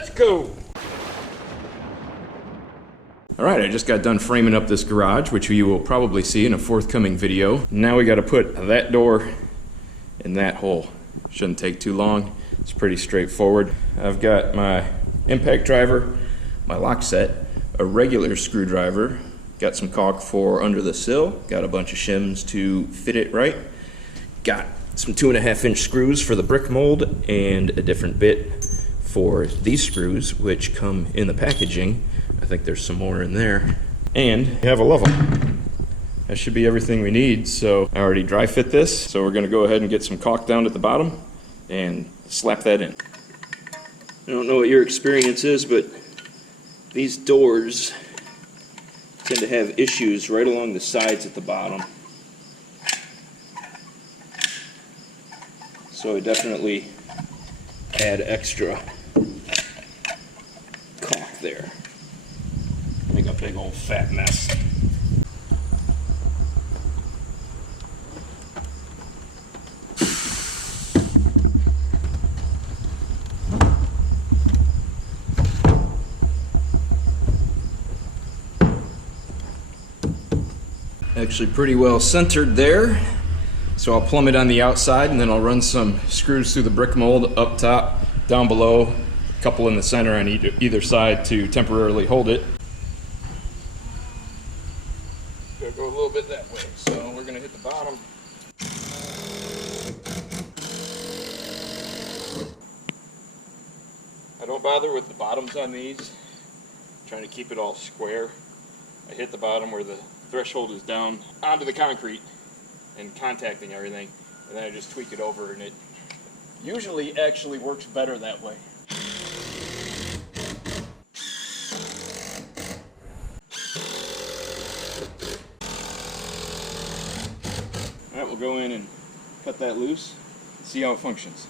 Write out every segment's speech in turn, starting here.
Let's go. All right, I just got done framing up this garage, which you will probably see in a forthcoming video. Now we got to put that door in that hole. Shouldn't take too long. It's pretty straightforward. I've got my impact driver, my lock set, a regular screwdriver, got some caulk for under the sill, got a bunch of shims to fit it right, got some 2.5-inch screws for the brick mold, and a different bit for these screws, which come in the packaging. I think there's some more in there. And you have a level. That should be everything we need. So I already dry fit this. So we're gonna go ahead and get some caulk down at the bottom and slap that in. I don't know what your experience is, but these doors tend to have issues right along the sides at the bottom. So I definitely add extra caulk there. Make a big old fat mess. Actually pretty well centered there. So I'll plumb it on the outside and then I'll run some screws through the brick mold up top, down below, a couple in the center on either side to temporarily hold it. Gonna go a little bit that way. So we're gonna hit the bottom. I don't bother with the bottoms on these. I'm trying to keep it all square. I hit the bottom where the threshold is down onto the concrete and contacting everything, and then I just tweak it over, and it usually actually works better that way. Alright, we'll go in and cut that loose and see how it functions.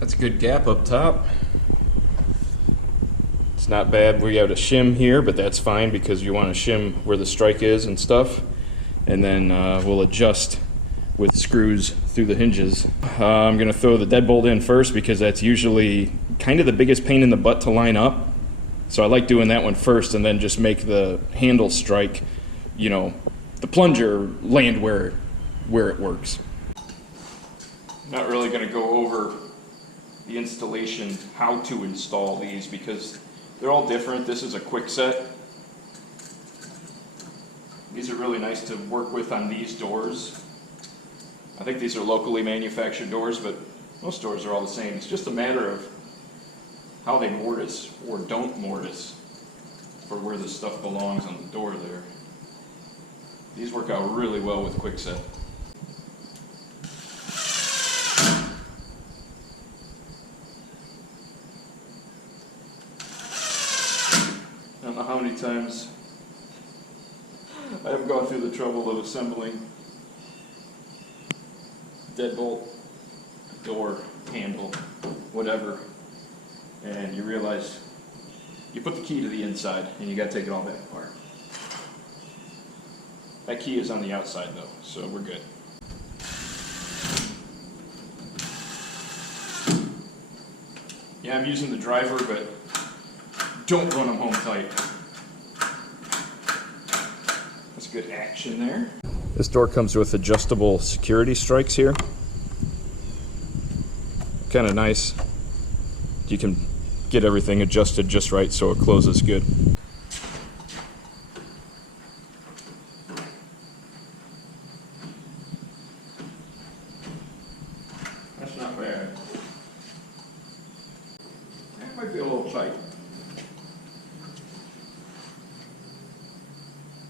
That's a good gap up top. It's not bad. We have a shim here, but that's fine because you want to shim where the strike is and stuff. And then we'll adjust with screws through the hinges. I'm going to throw the deadbolt in first because that's usually kind of the biggest pain in the butt to line up. So I like doing that one first and then just make the handle strike, you know, the plunger land where it works. I'm not really going to go over the installation, how to install these, because they're all different. This is a quick set. These are really nice to work with on these doors. I think these are locally manufactured doors, but most doors are all the same. It's just a matter of how they mortise or don't mortise for where the stuff belongs on the door there. These work out really well with quick set. I don't know how many times I have gone through the trouble of assembling deadbolt, door, handle, whatever, and you realize you put the key to the inside and you got to take it all back apart. That key is on the outside though, so we're good. Yeah, I'm using the driver, but don't run them home tight. That's good action there. This door comes with adjustable security strikes here. Kind of nice. You can get everything adjusted just right so it closes good. That's not bad. That might be a little tight.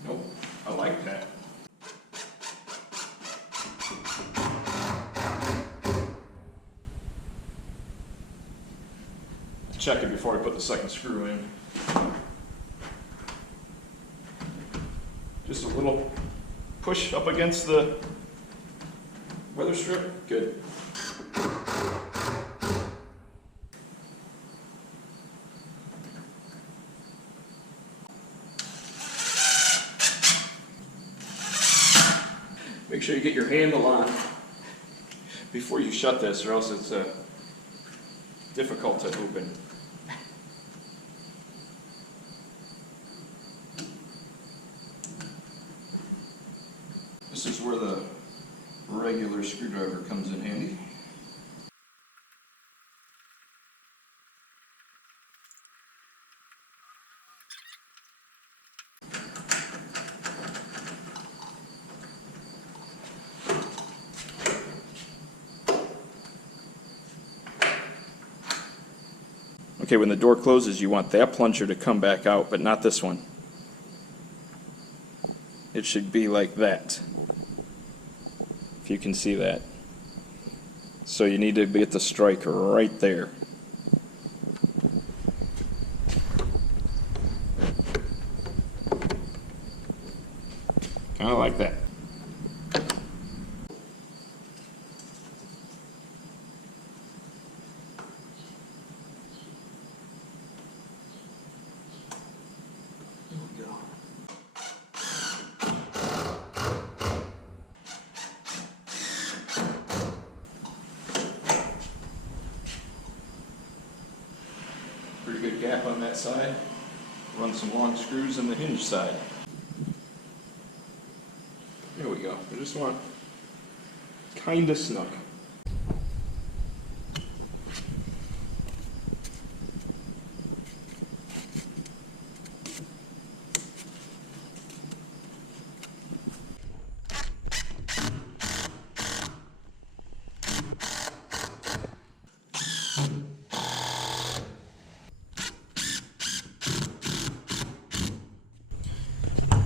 Nope, I like that. Check it before I put the second screw in. Just a little push up against the weather strip. Good. Make sure you get your handle on before you shut this, or else it's difficult to open. This is where the regular screwdriver comes in handy. Okay, when the door closes, you want that plunger to come back out, but not this one. It should be like that, if you can see that. So you need to get the strike right there. Kind of like that. Pretty good gap on that side. Run some long screws in the hinge side. There we go. I just want kinda snug.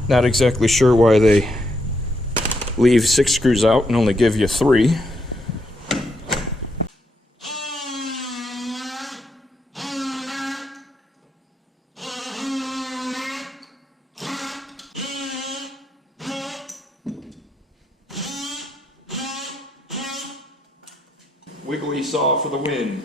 Not exactly sure why they leave 6 screws out and only give you 3. Wiggly saw for the win.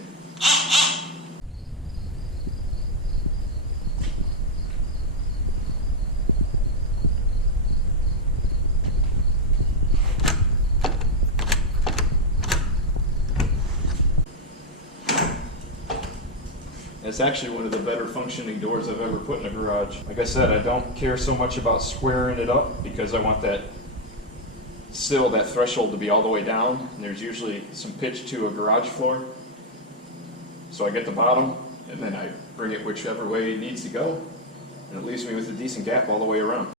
It's actually one of the better functioning doors I've ever put in a garage. Like I said, I don't care so much about squaring it up because I want that sill, that threshold, to be all the way down. And there's usually some pitch to a garage floor. So I get the bottom and then I bring it whichever way it needs to go. And it leaves me with a decent gap all the way around.